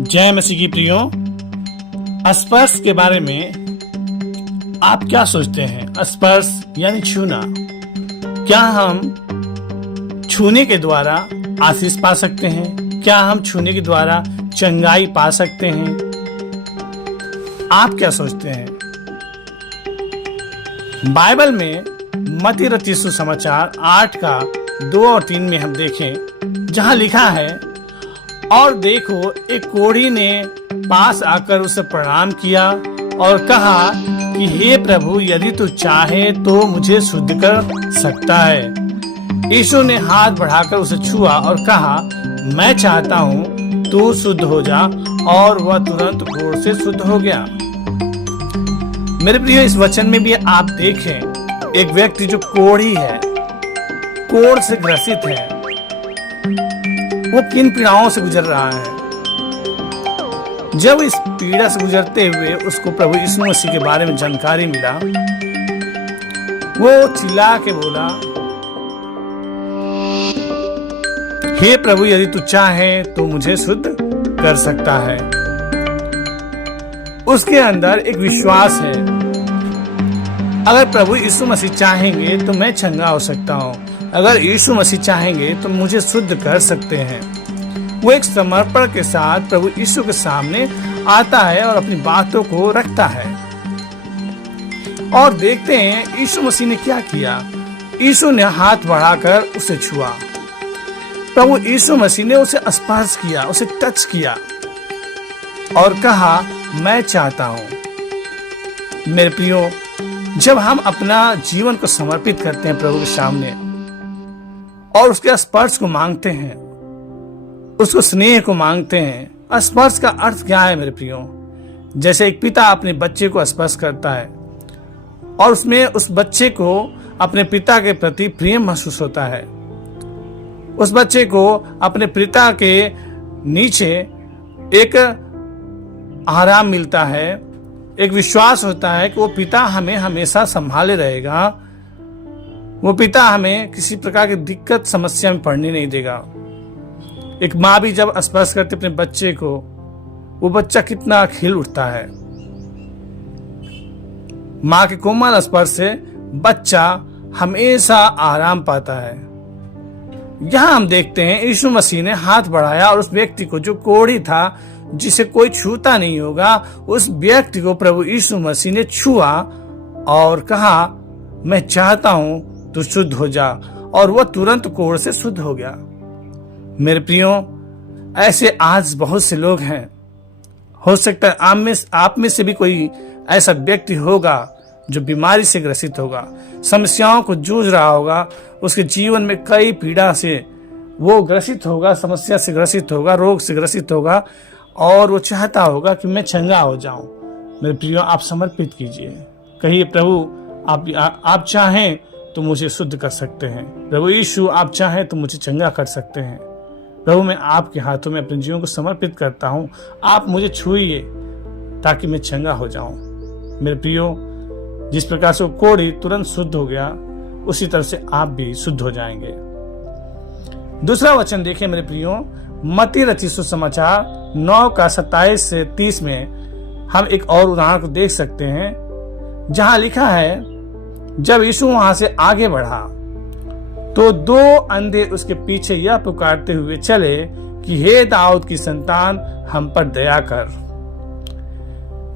जय मसीह की प्रियो। स्पर्श के बारे में आप क्या सोचते हैं? स्पर्श यानी छूना। क्या हम छूने के द्वारा आशीष पा सकते हैं? क्या हम छूने के द्वारा चंगाई पा सकते हैं? आप क्या सोचते हैं? बाइबल में मत्ती रचित सुसमाचार 8 का 2 और 3 में हम देखें, जहां लिखा है, और देखो एक कोढ़ी ने पास आकर उसे प्रणाम किया और कहा कि हे प्रभु, यदि तू चाहे तो मुझे शुद्ध कर सकता है। यीशु ने हाथ बढ़ाकर उसे छुआ और कहा, मैं चाहता हूँ, तू शुद्ध हो जा। और वह तुरंत कोढ़ से शुद्ध हो गया। मेरे प्रिय, इस वचन में भी आप देखें, एक व्यक्ति जो कोढ़ी है, कोढ़ से ग्रसित है, वो किन पीड़ाओं से गुजर रहा है। जब इस पीड़ा से गुजरते हुए उसको प्रभु यीशु मसीह के बारे में जानकारी मिला, वो चिल्ला के बोला, हे प्रभु, यदि तू चाहे तो मुझे शुद्ध कर सकता है। उसके अंदर एक विश्वास है, अगर प्रभु यीशु मसीह चाहेंगे तो मैं चंगा हो सकता हूँ। अगर यीशु मसीह चाहेंगे तो मुझे शुद्ध कर सकते हैं। वो एक समर्पण के साथ प्रभु यीशु के सामने आता है और अपनी बातों को रखता है। और देखते हैं यीशु मसीह ने क्या किया। यीशु ने हाथ बढ़ाकर उसे छुआ। प्रभु यीशु मसीह ने उसे स्पर्श किया, उसे टच किया और कहा, मैं चाहता हूं। मेरे प्रियो, जब हम अपना जीवन को समर्पित करते हैं प्रभु के सामने और उसके स्पर्श को मांगते हैं, उसको स्नेह को मांगते हैं। स्पर्श का अर्थ क्या है मेरे प्रियो? जैसे एक पिता अपने बच्चे को स्पर्श करता है और उसमें उस बच्चे को अपने पिता के प्रति प्रेम महसूस होता है। उस बच्चे को अपने पिता के नीचे एक आराम मिलता है, एक विश्वास होता है कि वो पिता हमें हमेशा संभाले रहेगा। वो पिता हमें किसी प्रकार की दिक्कत समस्या में पड़ने नहीं देगा। एक माँ भी जब स्पर्श करती अपने बच्चे को, वो बच्चा कितना खिल उठता है। माँ के कोमल स्पर्श से बच्चा हमेशा आराम पाता है। यहां हम देखते हैं यीशु मसीह ने हाथ बढ़ाया और उस व्यक्ति को, जो कोढ़ी था, जिसे कोई छूता नहीं होगा, उस व्यक्ति को प्रभु यीशु मसीह ने छुआ और कहा, मैं चाहता हूं, तू शुद्ध हो जा। और वह तुरंत कोढ़ से शुद्ध हो गया। मेरे प्रियो, ऐसे आज बहुत से लोग हैं। हो सकता है आप में से भी कोई ऐसा व्यक्ति होगा जो बीमारी से ग्रसित होगा, समस्याओं को जूझ रहा होगा, उसके जीवन में कई पीड़ा से वो ग्रसित होगा, समस्या से ग्रसित होगा, रोग से ग्रसित होगा और वो चाहता होगा कि मैं चंगा हो जाऊं। मेरे प्रियो, आप समर्पित कीजिए, कहिए, प्रभु आप चाहें तो मुझे शुद्ध कर सकते हैं। प्रभु यीशु, आप चाहें तो मुझे चंगा कर सकते हैं। प्रभु, मैं आपके हाथों में अपने जीवन को समर्पित करता हूं। आप मुझे छूइए ताकि मैं चंगा हो जाऊं। मेरे प्रियो, जिस प्रकार से वो कोढ़ी तुरंत शुद्ध हो गया, उसी तरह से आप भी शुद्ध हो जाएंगे। दूसरा वचन देखिए मेरे प्रियो, मत्ती रचित सुसमाचार 9 का 27 से 30 में हम एक और उदाहरण को देख सकते हैं, जहां लिखा है, जब यीशु वहां से आगे बढ़ा तो 2 अंधे उसके पीछे यह पुकारते हुए चले कि हे दाऊद की संतान, हम पर दया कर।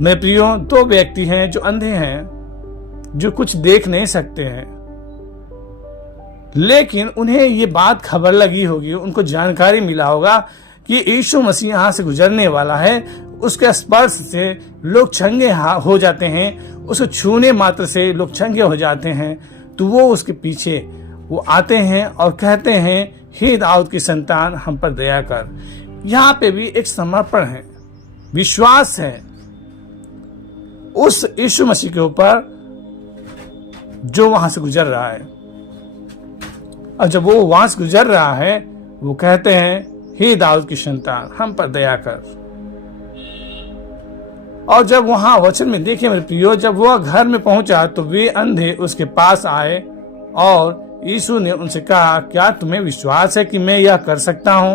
मेरे प्रियो, 2 व्यक्ति हैं जो अंधे हैं, जो कुछ देख नहीं सकते हैं, लेकिन उन्हें ये बात खबर लगी होगी, उनको जानकारी मिला होगा कि यीशु मसीह यहां से गुजरने वाला है। उसके स्पर्श से लोग चंगे हो जाते हैं, उसको छूने मात्र से लोग चंगे हो जाते हैं। तो वो उसके पीछे वो आते हैं और कहते हैं, हे दाऊद की संतान, हम पर दया कर। यहाँ पे भी एक समर्पण है, विश्वास है उस यीशु मसीह के ऊपर जो वहां से गुजर रहा है। और जब वो वहां से गुजर रहा है, वो कहते हैं, हे दाऊद की संतान, हम पर दया कर। और जब वहां वचन में देखिए मेरे प्रियो, जब वह घर में पहुंचा तो वे अंधे उसके पास आए और यीशु ने उनसे कहा, क्या तुम्हें विश्वास है कि मैं यह कर सकता हूं?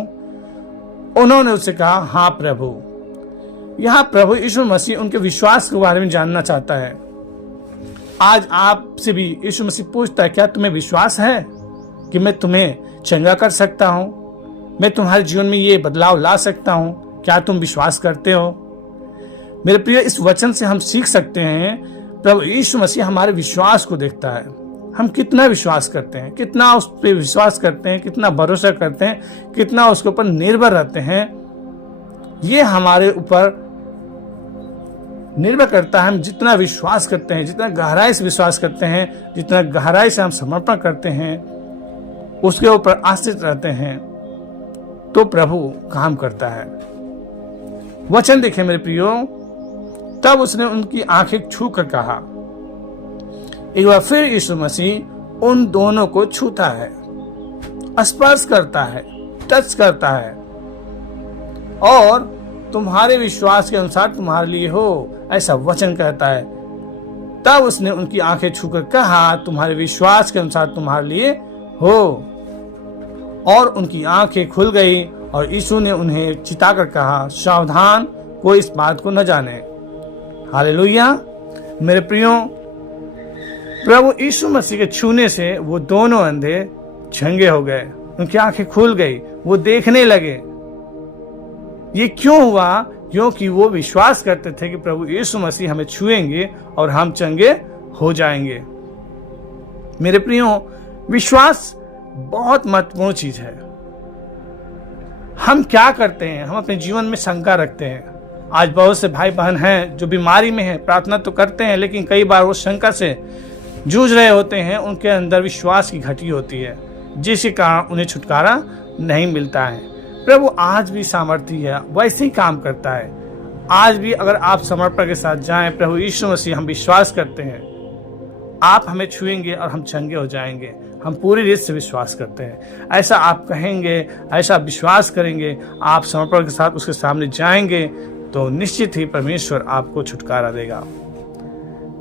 उन्होंने उससे कहा, हाँ प्रभु। यहाँ प्रभु यीशु मसीह उनके विश्वास के बारे में जानना चाहता है। आज आपसे भी यीशु मसीह पूछता है, क्या तुम्हें विश्वास है कि मैं तुम्हें चंगा कर सकता हूं, मैं तुम्हारे जीवन में ये बदलाव ला सकता हूं? क्या तुम विश्वास करते हो? मेरे प्रिय, इस वचन से हम सीख सकते हैं प्रभु यीशु मसीह हमारे विश्वास को देखता है। हम कितना विश्वास करते हैं, कितना उस पर विश्वास करते हैं, कितना भरोसा करते हैं, कितना उसके ऊपर निर्भर रहते हैं, ये हमारे ऊपर निर्भर करता है। हम जितना विश्वास करते हैं, जितना गहराई से विश्वास करते हैं, जितना गहराई से हम समर्पण करते हैं, उसके ऊपर आश्रित रहते हैं, तो प्रभु काम करता है। वचन देखें मेरे प्रियो, तब उसने उनकी आंखें छू कर कहा। एक बार फिर यीशु मसीह उन दोनों को छूता है, स्पर्श करता है, टच करता है, और तुम्हारे विश्वास के अनुसार तुम्हारे लिए हो, ऐसा वचन कहता है। तब उसने उनकी आंखें छूकर कहा, तुम्हारे विश्वास के अनुसार तुम्हारे लिए हो, और उनकी आंखें खुल गई। और यीशु ने उन्हें चिताकर कहा, सावधान, कोई इस बात को न जाने। हालेलुया। मेरे प्रियो, प्रभु यीशु मसीह के छूने से वो दोनों अंधे चंगे हो गए, उनकी आंखें खुल गई, वो देखने लगे। ये क्यों हुआ? क्योंकि वो विश्वास करते थे कि प्रभु यीशु मसीह हमें छुएंगे और हम चंगे हो जाएंगे। मेरे प्रियो, विश्वास बहुत महत्वपूर्ण चीज है। हम क्या करते हैं? हम अपने जीवन में शंका रखते हैं। आज बहुत से भाई बहन हैं जो बीमारी में हैं, प्रार्थना तो करते हैं, लेकिन कई बार वो शंका से जूझ रहे होते हैं। उनके अंदर विश्वास की घटी होती है, जिसके कारण उन्हें छुटकारा नहीं मिलता है। प्रभु आज भी सामर्थ्य है, वैसे ही काम करता है। आज भी अगर आप समर्पण के साथ जाएं, प्रभु यीशु मसीह, हम विश्वास करते हैं आप हमें छुएंगे और हम चंगे हो जाएंगे। हम पूरी रीत से विश्वास करते हैं। ऐसा आप कहेंगे, ऐसा विश्वास करेंगे, आप समर्पण के साथ उसके सामने जाएंगे, तो निश्चित ही परमेश्वर आपको छुटकारा देगा।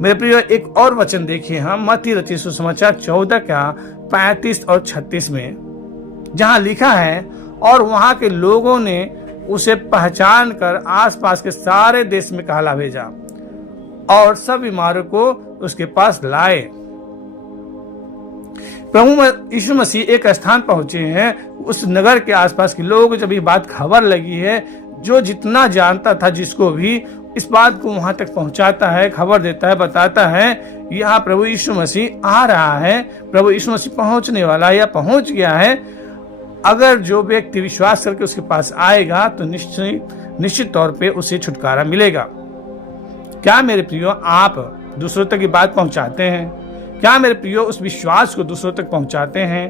मेरे प्रिय, एक और वचन देखिए हम मत्ती रचित सुसमाचार 14 का 35 और 36 में, जहां लिखा है, और वहां के लोगों ने उसे पहचान कर आसपास के सारे देश में कहला भेजा और सब बीमारों को उसके पास लाए। प्रभु यीशु मसीह एक स्थान पहुंचे हैं, उस नगर के आसपास के लोग, जब ये बात खबर लगी है, जो जितना जानता था, जिसको भी इस बात को वहां तक पहुंचाता है, खबर देता है, बताता है, यहाँ प्रभु यीशु मसीह आ रहा है, प्रभु यीशु मसीह पहुंचने वाला है या पहुंच गया है। अगर जो व्यक्ति विश्वास करके उसके पास आएगा तो निश्चित तौर पे उसे छुटकारा मिलेगा। क्या मेरे प्रियो, आप दूसरों तक ये बात पहुंचाते हैं? क्या मेरे प्रियो, उस विश्वास को दूसरों तक पहुंचाते हैं?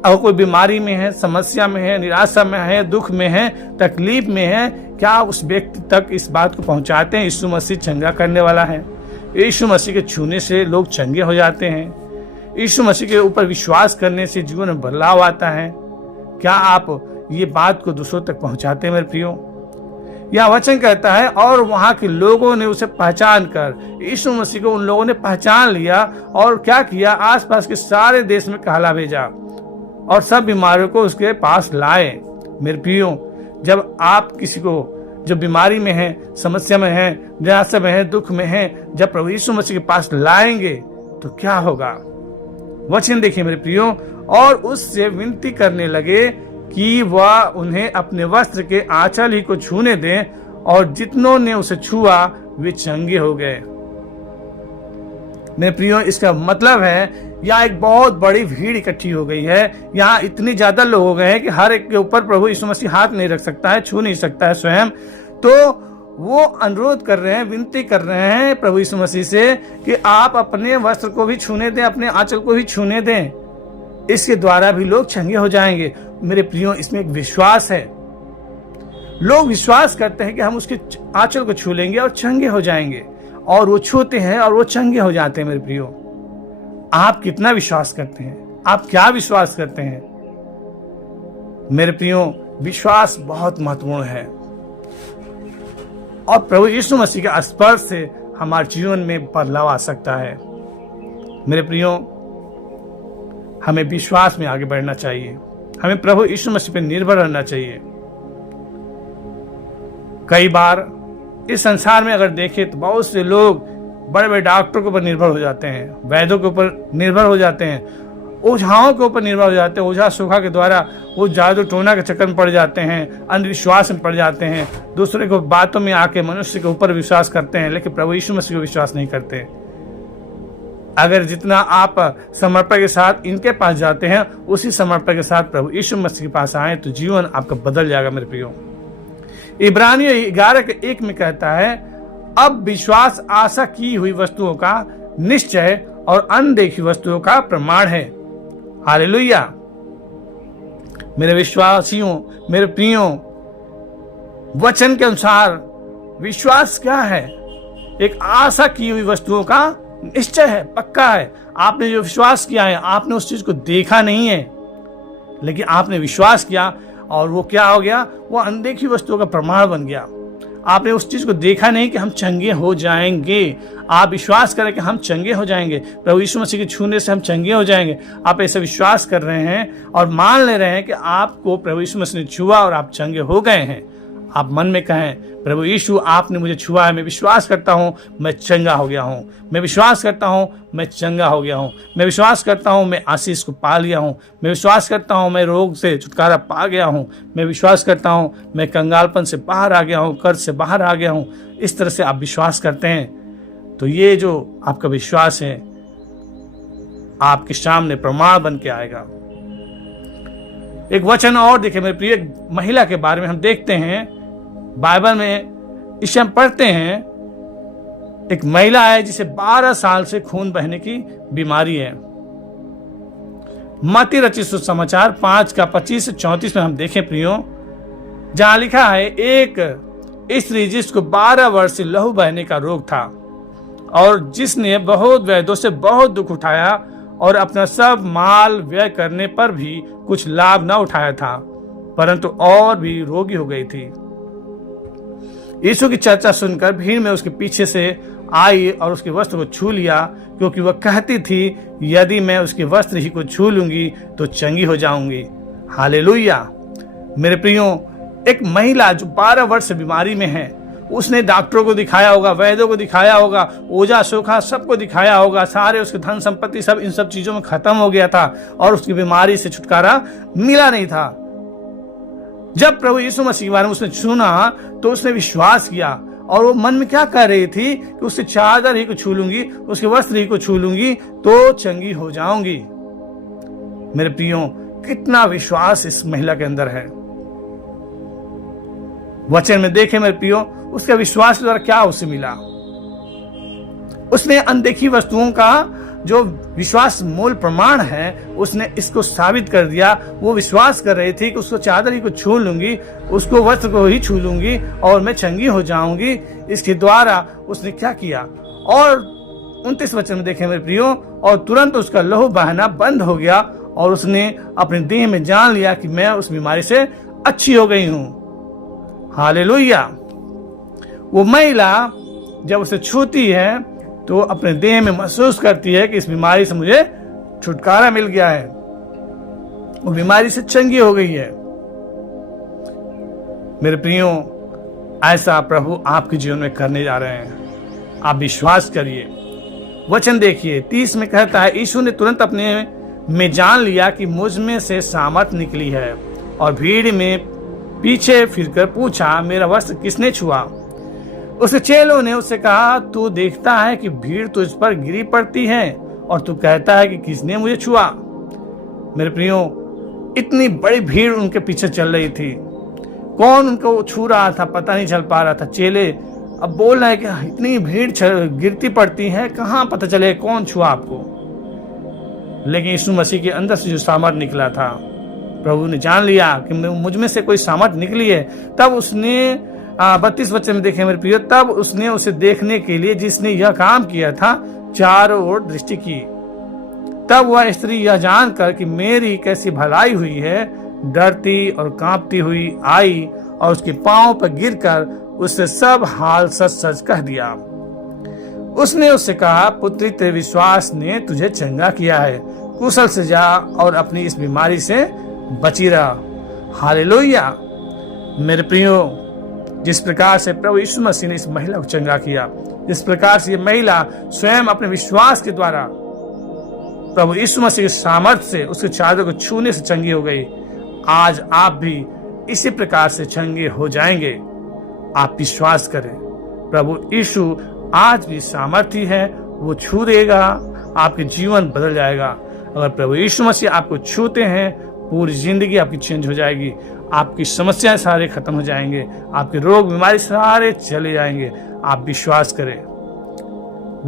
अगर कोई बीमारी में है, समस्या में है, निराशा में है, दुख में है, तकलीफ में है, क्या उस व्यक्ति तक इस बात को पहुंचाते हैं? यीशु मसीह चंगा करने वाला है। यीशु मसीह के छूने से लोग चंगे हो जाते हैं। यीशु मसीह के ऊपर विश्वास करने से जीवन में बदलाव आता है। क्या आप ये बात को दूसरों तक पहुंचाते हैं मेरे प्रियो? यह वचन कहता है, और वहां के लोगों ने उसे पहचान कर, यीशु मसीह को उन लोगों ने पहचान लिया और क्या किया, आसपास के सारे देश में कहला भेजा और सब बीमारियों को उसके पास लाए। मेरे प्रियो, जब आप किसी को जो बीमारी में है, समस्या में है, निराशा में है, दुख में है, जब प्रभु यीशु मसीह के पास लाएंगे तो क्या होगा? वचन देखिए मेरे प्रियो, और उससे विनती करने लगे कि वह उन्हें अपने वस्त्र के आंचल ही को छूने दें, और जितनों ने उसे छुआ वे चंगे हो गए। मेरे प्रियो, इसका मतलब है यहाँ एक बहुत बड़ी भीड़ इकट्ठी हो गई है। यहाँ इतनी ज्यादा लोग हो गए हैं कि हर एक के ऊपर प्रभु यीशु मसीह हाथ नहीं रख सकता है, छू नहीं सकता है स्वयं। तो वो अनुरोध कर रहे हैं, विनती कर रहे हैं प्रभु यीशु मसीह से कि आप अपने वस्त्र को भी छूने दें, अपने आंचल को भी छूने दें, इसके द्वारा भी लोग चंगे हो जाएंगे। मेरे प्रियो, इसमें एक विश्वास है। लोग विश्वास करते हैं कि हम उसके आंचल को छू लेंगे और चंगे हो जाएंगे, और वो छूते हैं और वो चंगे हो जाते हैं। मेरे प्रियो, आप कितना विश्वास करते हैं? आप क्या विश्वास करते हैं? मेरे प्रियो, विश्वास बहुत महत्वपूर्ण है, और प्रभु यीशु मसीह के स्पर्श से हमारे जीवन में बदलाव आ सकता है। मेरे प्रियो, हमें विश्वास में आगे बढ़ना चाहिए। हमें प्रभु यीशु मसीह पर निर्भर रहना चाहिए। कई बार इस संसार में अगर देखें तो बहुत से लोग बड़े बड़े डॉक्टरों के ऊपर निर्भर हो जाते हैं, वैद्यों के ऊपर निर्भर हो जाते हैं, ओझाओं के ऊपर निर्भर हो जाते हैं। ओझा सोखा के द्वारा वो जादू टोना के चक्कर में पड़ जाते हैं, अंधविश्वास में पड़ जाते हैं, दूसरे को बातों में आके मनुष्य के ऊपर विश्वास करते हैं, लेकिन प्रभु यीशु मसीह को विश्वास नहीं करते। अगर जितना आप समर्पण के साथ इनके पास जाते हैं, उसी समर्पण के साथ प्रभु यीशु मसीह के पास आए तो जीवन आपका बदल जाएगा मेरे प्रियो। इब्रानियों 11:1 में कहता है, अब विश्वास आशा की हुई वस्तुओं का निश्चय और अनदेखी वस्तुओं का प्रमाण है। हालेलुया। मेरे विश्वासियों, मेरे प्रियो, वचन के अनुसार विश्वास क्या है? एक आशा की हुई वस्तुओं का निश्चय है, पक्का है। आपने जो विश्वास किया है, आपने उस चीज को देखा नहीं है, लेकिन आपने विश्वास किया और वो क्या हो गया? वो अनदेखी वस्तुओं का प्रमाण बन गया। आपने उस चीज को देखा नहीं कि हम चंगे हो जाएंगे, आप विश्वास करें कि हम चंगे हो जाएंगे, प्रभु यीशु मसीह के छूने से हम चंगे हो जाएंगे। आप ऐसा विश्वास कर रहे हैं और मान ले रहे हैं कि आपको प्रभु यीशु मसीह ने छुआ और आप चंगे हो गए हैं। आप मन में कहें, प्रभु यीशु आपने मुझे छुआ है, मैं विश्वास करता हूं मैं चंगा हो गया हूं, मैं विश्वास करता हूं मैं चंगा हो गया हूं, मैं विश्वास करता हूं मैं आशीष को पा लिया हूं, मैं विश्वास करता हूं मैं रोग से छुटकारा पा गया हूं, मैं विश्वास करता हूं मैं कंगालपन से बाहर आ गया हूं, कर्ज से बाहर आ गया हूं। इस तरह से आप विश्वास करते हैं तो ये जो आपका विश्वास है आपके सामने प्रमाण बन के आएगा। एक वचन और देखें मेरे प्रिय, महिला के बारे में हम देखते हैं बाइबल में, इसे हम पढ़ते हैं। एक महिला है जिसे 12 साल से खून बहने की बीमारी है। मत्ती रचित सुसमाचार 5:25 से 34 में हम देखें प्रियो, जहां लिखा है, एक स्त्री जिसको 12 वर्ष से लहू बहने का रोग था और जिसने बहुत वैद्यों से बहुत दुख उठाया और अपना सब माल व्यय करने पर भी कुछ लाभ न उठाया था, परंतु और भी रोगी हो गई थी। यीशु की चर्चा सुनकर भीड़ में उसके पीछे से आई और उसके वस्त्र को छू लिया, क्योंकि वह कहती थी, यदि मैं उसके वस्त्र ही को छू लूंगी तो चंगी हो जाऊंगी। हालेलुया। मेरे प्रियो, एक महिला जो 12 वर्ष से बीमारी में है, उसने डॉक्टरों को दिखाया होगा, वैद्यों को दिखाया होगा, ओझा सोखा सबको दिखाया होगा, सारे उसके धन संपत्ति सब इन सब चीजों में खत्म हो गया था और उसकी बीमारी से छुटकारा मिला नहीं था। जब प्रभु यीशु मसीह के बारे में उसने सुना तो उसने विश्वास किया और वो मन में क्या कर रही थी कि उससे चादर ही को छू लूंगी, उसके वस्त्र ही को छू लूंगी तो चंगी हो जाऊंगी। मेरे प्रियो, कितना विश्वास इस महिला के अंदर है। वचन में देखे मेरे प्रियो, उसका विश्वास के द्वारा क्या उसे मिला? उसने अनदेखी वस्तुओं का जो विश्वास मूल प्रमाण है, उसने इसको साबित कर दिया। वो विश्वास कर रही थी कि उसको चादर ही को छू लूंगी, उसको वस्त्र को ही छू लूंगी और मैं चंगी हो जाऊंगी। इसके द्वारा उसने क्या किया? और 29 वचन में देखें मेरे प्रियो, और तुरंत उसका लहू बहना बंद हो गया और उसने अपने देह में जान लिया कि मैं उस बीमारी से अच्छी हो गई हूं। हालेलुया। वो महिला जब उसे छूती है तो अपने देह में महसूस करती है कि इस बीमारी से मुझे छुटकारा मिल गया है, वो बीमारी से चंगी हो गई है। मेरे प्रियो, ऐसा प्रभु आपके जीवन में करने जा रहे हैं। आप विश्वास करिए। वचन देखिए 30 में कहता है, यीशु ने तुरंत अपने में जान लिया कि मुझ में से सामर्थ निकली है और भीड़ में पीछे फिरकर पूछा, मेरा वस्त्र किसने छुआ? उसके चेलों ने उससे कहा, तू देखता है कि भीड़ तुझ पर गिरी पड़ती है और तू कहता है कि किसने मुझे छुआ? मेरे प्रियो, इतनी बड़ी भीड़ उनके पीछे चल रही थी, कौन उनको छू रहा था पता नहीं चल पा रहा था। चेले अब बोल रहे हैं कि इतनी भीड़ गिरती पड़ती है, कहाँ पता चले कौन छुआ आपको? लेकिन यीशु मसीह के अंदर से जो सामर्थ निकला था, प्रभु ने जान लिया कि मुझ में से कोई सामर्थ निकली है। तब उसने 32 वचन में देखे मेरे प्रियो, तब उसने उसे देखने के लिए जिसने यह काम किया था चारों ओर दृष्टि की। तब वह स्त्री यह जानकर कि मेरी कैसी भलाई हुई है, डरती और कांपती हुई आई और उसके पांव पर गिरकर उससे सब हाल सच सच कह दिया। उसने उससे कहा, पुत्री, तेरे विश्वास ने तुझे चंगा किया है, कुशल से जा और अपनी इस बीमारी से बची रहा। हालेलुया। मेरे प्रियो, जिस प्रकार से प्रभु यीशु मसीह ने इस महिला को चंगा किया, जिस प्रकार से ये महिला स्वयं अपने विश्वास के द्वारा प्रभु यीशु मसीह के सामर्थ्य से उसके चादर को छूने से चंगी हो गई, आज आप भी इसी प्रकार से चंगे हो जाएंगे। आप विश्वास करें, प्रभु यीशु आज भी सामर्थ्य है, वो छू देगा, आपके जीवन बदल जाएगा। अगर प्रभु यीशु मसीह आपको छूते हैं, पूरी जिंदगी आपकी चेंज हो जाएगी, आपकी समस्याएं सारे खत्म हो जाएंगे, आपके रोग बीमारी सारे चले जाएंगे। आप विश्वास करें।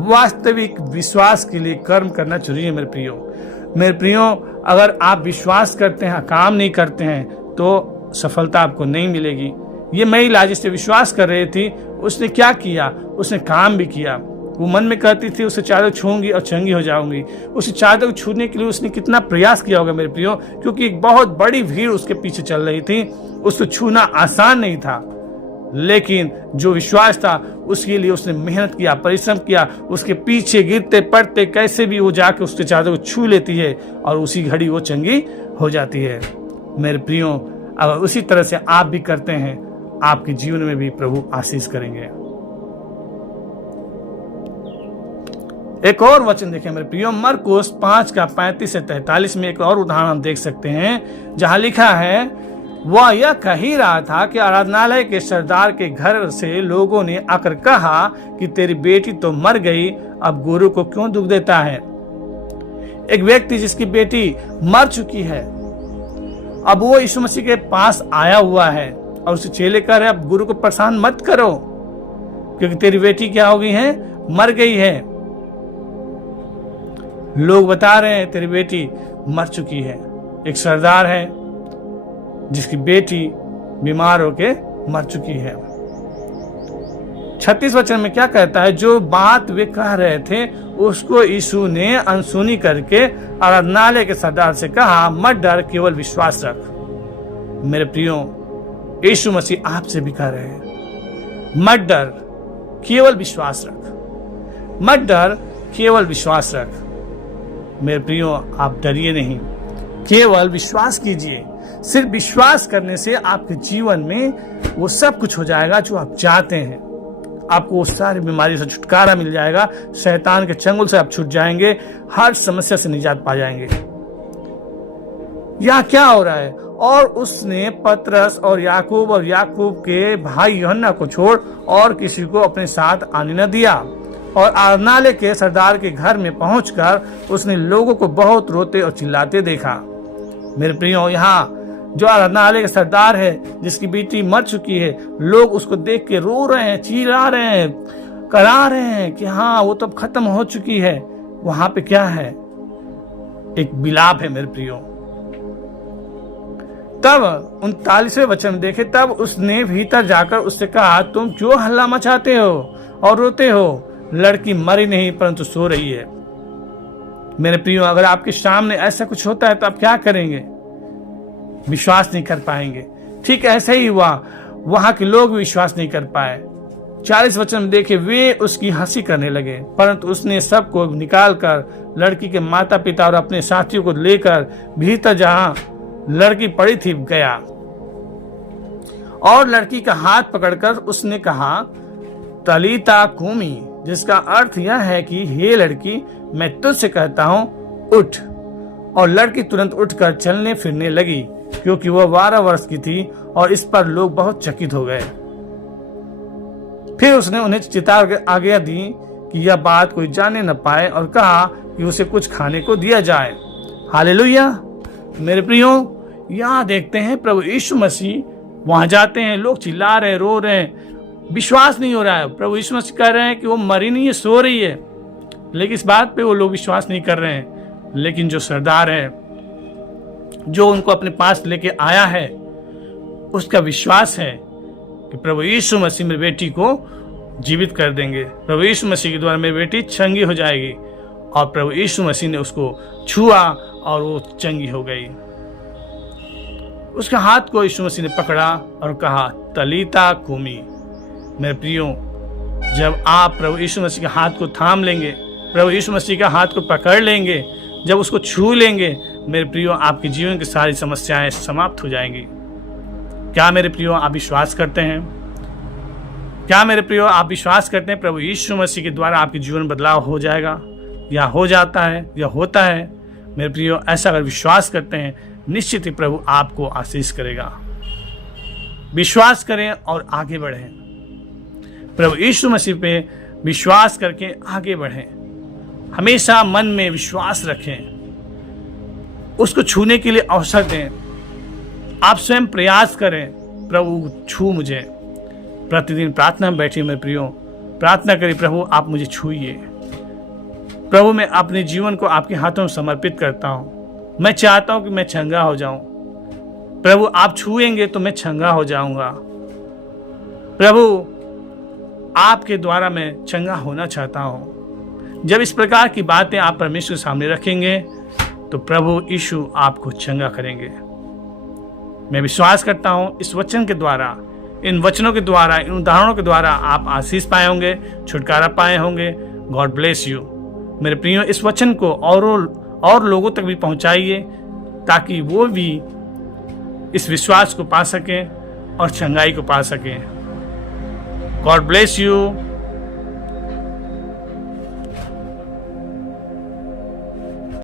वास्तविक विश्वास के लिए कर्म करना जरूरी है मेरे प्रियो। अगर आप विश्वास करते हैं, काम नहीं करते हैं, तो सफलता आपको नहीं मिलेगी। ये महिला जिससे विश्वास कर रही थी, उसने क्या किया? उसने काम भी किया। वो मन में कहती थी उसे चादर छूंगी और चंगी हो जाऊंगी। उस चादर को छूने के लिए उसने कितना प्रयास किया होगा मेरे प्रियो, क्योंकि एक बहुत बड़ी भीड़ उसके पीछे चल रही थी। उसको छूना आसान नहीं था, लेकिन जो विश्वास था उसके लिए उसने मेहनत किया, परिश्रम किया। उसके पीछे गिरते पड़ते कैसे भी वो जाके उसके चादर को छू लेती है और उसी घड़ी वो चंगी हो जाती है। मेरे प्रियो, अगर उसी तरह से आप भी करते हैं, आपके जीवन में भी प्रभु आशीष करेंगे। एक और वचन देखें मेरे प्रियो, मरकुस 5:35 से 43 में एक और उदाहरण हम देख सकते हैं, जहां लिखा है, वह यह कह ही रहा था कि आराधनालय के सरदार के घर से लोगों ने आकर कहा कि तेरी बेटी तो मर गई, अब गुरु को क्यों दुख देता है। एक व्यक्ति जिसकी बेटी मर चुकी है, अब वो यीशु मसीह के पास आया हुआ है और उसे चेले कह रहे, अब गुरु को परेशान मत करो, क्योंकि तेरी बेटी क्या हो गई है? मर गई है। लोग बता रहे हैं तेरी बेटी मर चुकी है। एक सरदार है जिसकी बेटी बीमार होके मर चुकी है। 36 वचन में क्या कहता है? जो बात वे कह रहे थे उसको यीशु ने अनसुनी करके आराधनालय के सरदार से कहा, मत डर, केवल विश्वास रख। मेरे प्रियो, यीशु मसीह आपसे भी कह रहे हैं, मत डर, केवल विश्वास रख। मत डर, केवल विश्वास रख। मेरे प्रियो, आप डरिए नहीं, केवल विश्वास कीजिए। सिर्फ विश्वास करने से आपके जीवन में वो सब कुछ हो जाएगा जो आप चाहते हैं। आपको वो सारी बीमारी से छुटकारा मिल जाएगा, शैतान के चंगुल से आप छूट जाएंगे, हर समस्या से निजात पा जाएंगे। यहाँ क्या हो रहा है? और उसने पतरस और याकूब के भाई यूहन्ना को छोड़ और किसी को अपने साथ आने न दिया। और आराधनालय के सरदार के घर में पहुंचकर उसने लोगों को बहुत रोते और चिल्लाते देखा। मेरे प्रियो, यहाँ जो आराधनालय के सरदार है, जिसकी बेटी मर चुकी है, लोग उसको देख के रो रहे हैं, चिल्ला रहे हैं, करा रहे हैं कि हाँ वो तो खत्म हो चुकी है। वहां पे क्या है? एक विलाप है मेरे प्रियो। तब 39वें वचन में देखे, तब उसने भीतर जाकर उससे कहा, तुम क्यों हल्ला मचाते हो और रोते हो? लड़की मरी नहीं परंतु सो रही है। मेरे प्रियो, अगर आपके सामने ऐसा कुछ होता है तो आप क्या करेंगे? विश्वास नहीं कर पाएंगे। ठीक ऐसा ही हुआ, वहां के लोग विश्वास नहीं कर पाए। 40 वचन में देखे, वे उसकी हंसी करने लगे, परंतु उसने सबको निकालकर लड़की के माता पिता और अपने साथियों को लेकर भीतर जहां लड़की पड़ी थी गया और लड़की का हाथ पकड़कर उसने कहा, तलीता कूमी, जिसका अर्थ यह है कि हे लड़की, मैं तुझसे कहता हूं, उठ। और लड़की तुरंत उठकर चलने फिरने लगी, क्योंकि वह 12 वर्ष की थी। और इस पर लोग बहुत चकित हो गए। फिर उसने उन्हें चिता आज्ञा दी कि यह बात कोई जाने न पाए और कहा कि उसे कुछ खाने को दिया जाए। हालेलुया। मेरे प्रियो, यहाँ देखते हैं प्रभु यीशु मसीह वहां जाते हैं, लोग चिल्ला रहे, रो रहे हैं, विश्वास नहीं हो रहा है। प्रभु यीशु मसीह कह रहे हैं कि वो मरी नहीं है, सो रही है, लेकिन इस बात पे वो लोग विश्वास नहीं कर रहे हैं। लेकिन जो सरदार है, जो उनको अपने पास लेके आया है, उसका विश्वास है कि प्रभु यीशु मसीह मेरी बेटी को जीवित कर देंगे, प्रभु यीशु मसीह के द्वारा मेरी बेटी चंगी हो जाएगी। और प्रभु यीशु मसीह ने उसको छुआ और वो चंगी हो गई। उसके हाथ को यीशु मसीह ने पकड़ा और कहा, तलीता कूमी। मेरे प्रियो, जब आप प्रभु यीशु मसीह के हाथ को थाम लेंगे, प्रभु यीशु मसीह के हाथ को पकड़ लेंगे, जब उसको छू लेंगे, मेरे प्रियो, आपके जीवन की सारी समस्याएं समाप्त हो जाएंगी। क्या मेरे प्रियो, आप विश्वास करते हैं? क्या मेरे प्रियो आप विश्वास करते हैं प्रभु यीशु मसीह के द्वारा आपके जीवन बदलाव हो जाएगा, या हो जाता है, या होता है? मेरे प्रियो ऐसा अगर विश्वास करते हैं, निश्चित ही प्रभु आपको आशीष करेगा। विश्वास करें और आगे बढ़ें। प्रभु यीशु मसीह पे विश्वास करके आगे बढ़ें। हमेशा मन में विश्वास रखें, उसको छूने के लिए अवसर दें। आप स्वयं प्रयास करें, प्रभु छू मुझे। प्रतिदिन प्रार्थना में बैठिए मेरे प्रियो, प्रार्थना करिए, प्रभु आप मुझे छूइए। प्रभु मैं अपने जीवन को आपके हाथों में समर्पित करता हूँ। मैं चाहता हूँ कि मैं चंगा हो जाऊं। प्रभु आप छुएंगे तो मैं चंगा हो जाऊंगा। प्रभु आपके द्वारा मैं चंगा होना चाहता हूँ। जब इस प्रकार की बातें आप परमेश्वर के सामने रखेंगे तो प्रभु यीशु आपको चंगा करेंगे। मैं विश्वास करता हूँ इस वचन के द्वारा, इन वचनों के द्वारा, इन उदाहरणों के द्वारा आप आशीष पाए होंगे, छुटकारा पाए होंगे। God bless you. मेरे प्रियो इस वचन को और लोगों तक भी पहुंचाइए ताकि वो भी इस विश्वास को पा सकें और चंगाई को पा सकें। God bless you.